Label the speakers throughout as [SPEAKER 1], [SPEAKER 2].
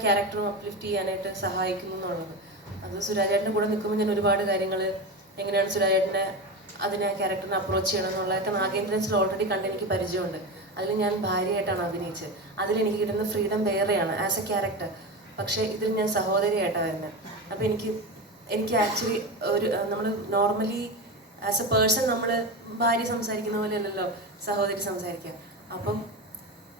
[SPEAKER 1] ക്യാരക്ടറും uplift ചെയ്യാനായിട്ട് സഹായിക്കുന്നു എന്നുള്ളത്. അത് സുരാജേട്ടന്റെ കൂടെ നിൽക്കുമ്പോൾ ഞാൻ ഒരുപാട് കാര്യങ്ങൾ എങ്ങനെയാണ് സുരാജേട്ടനെ അതിനെ ആ ക്യാരക്ടറിനെ അപ്രോച്ച് ചെയ്യണം എന്നുള്ളതൊക്കെ നാഗേന്ദ്രൻസിൽ ഓൾറെഡി കണ്ട് എനിക്ക് പരിചയമുണ്ട്. അതിൽ ഞാൻ ഭാര്യയായിട്ടാണ് അഭിനയിച്ചത്. അതിൽ എനിക്ക് കിട്ടുന്ന ഫ്രീഡം വേറെയാണ് ആസ് എ ക്യാരക്ടർ പക്ഷേ ഇതിൽ ഞാൻ സഹോദരിയായിട്ടാണ് വരുന്നത്. അപ്പോൾ എനിക്ക് എനിക്ക് ആക്ച്വലി ഒരു നമ്മൾ നോർമലി ആസ് എ പേഴ്സൺ നമ്മൾ ഭാര്യ സംസാരിക്കുന്ന പോലെ അല്ലല്ലോ സഹോദരി സംസാരിക്കുക. അപ്പം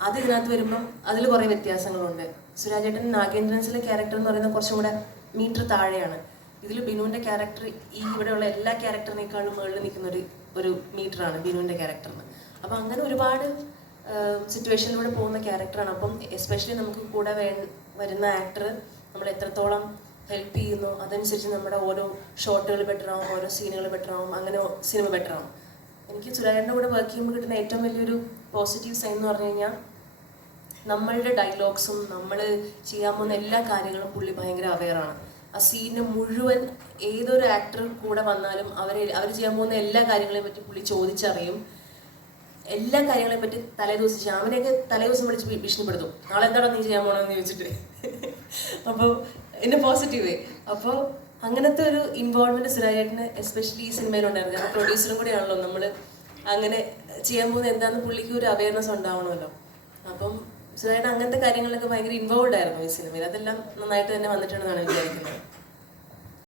[SPEAKER 1] അത് ഇതിനകത്ത് വരുമ്പം അതിൽ കുറേ വ്യത്യാസങ്ങളുണ്ട്. സുരാജേട്ടൻ നാഗേന്ദ്രൻസിലെ ക്യാരക്ടർ എന്ന് പറയുന്നത് കുറച്ചും കൂടെ മീറ്റർ താഴെയാണ്. ഇതിൽ ബിനുവിന്റെ ക്യാരക്ടർ ഈ ഇവിടെയുള്ള എല്ലാ ക്യാരക്ടറിനേക്കാളും മുകളിൽ നിൽക്കുന്ന ഒരു ഒരു മീറ്ററാണ് ബിനുവിന്റെ ക്യാരക്ടറിന് അപ്പം അങ്ങനെ ഒരുപാട് സിറ്റുവേഷനിലൂടെ പോകുന്ന ക്യാരക്ടറാണ് അപ്പം എസ്പെഷ്യലി നമുക്ക് കൂടെ വേ വരുന്ന ആക്ടർ നമ്മൾ എത്രത്തോളം ഹെൽപ്പ് ചെയ്യുന്നു അതനുസരിച്ച് നമ്മുടെ ഓരോ ഷോട്ടുകൾ ബെറ്റർ ആവും ഓരോ സീനുകൾ ബെറ്റർ ആവും അങ്ങനെ സിനിമ ബെറ്റർ ആവും. എനിക്ക് സുരാജേട്ടന്റെ കൂടെ വർക്ക് ചെയ്യുമ്പോൾ കിട്ടുന്ന ഏറ്റവും വലിയൊരു പോസിറ്റീവ് സൈൻ എന്ന് പറഞ്ഞു കഴിഞ്ഞാൽ നമ്മളുടെ ഡയലോഗ്സും നമ്മൾ ചെയ്യാൻ പോകുന്ന എല്ലാ കാര്യങ്ങളും പുള്ളി ഭയങ്കര അവെയറാണ് ആ സീന് മുഴുവൻ ഏതൊരു ആക്ടർ കൂടെ വന്നാലും അവരെ അവർ ചെയ്യാൻ പോകുന്ന എല്ലാ കാര്യങ്ങളെയും പറ്റി പുള്ളി ചോദിച്ചറിയും. എല്ലാ കാര്യങ്ങളെയും പറ്റി തലേദിവസം അവനെയൊക്കെ തലേദിവസം വിളിച്ച് ഭീഷണിപ്പെടുത്തും. നാളെ എന്താണോ നീ ചെയ്യാൻ പോകണമെന്ന് ചോദിച്ചിട്ട്? അപ്പോൾ എന്നെ പോസിറ്റീവേ അപ്പോൾ അങ്ങനത്തെ ഒരു ഇൻവോൾവ്മെന്റ് സുരാജേട്ടന് എസ്പെഷ്യലി ഈ സിനിമയിലുണ്ടായിരുന്നു കാരണം പ്രൊഡ്യൂസറും കൂടെയാണല്ലോ നമ്മൾ അങ്ങനെ ചെയ്യാൻ പോകുന്നത് എന്താണെന്ന് പുള്ളിക്ക് ഒരു അവയർനെസ് ഉണ്ടാവണമല്ലോ. അപ്പം സുരാജേട്ടൻ അങ്ങനത്തെ കാര്യങ്ങളിലൊക്കെ ഭയങ്കര ഇൻവോൾവ് ആയിരുന്നു ഈ സിനിമയിൽ. അതെല്ലാം നന്നായിട്ട് തന്നെ വന്നിട്ടുണ്ടെന്നാണ് വിചാരിക്കുന്നത്.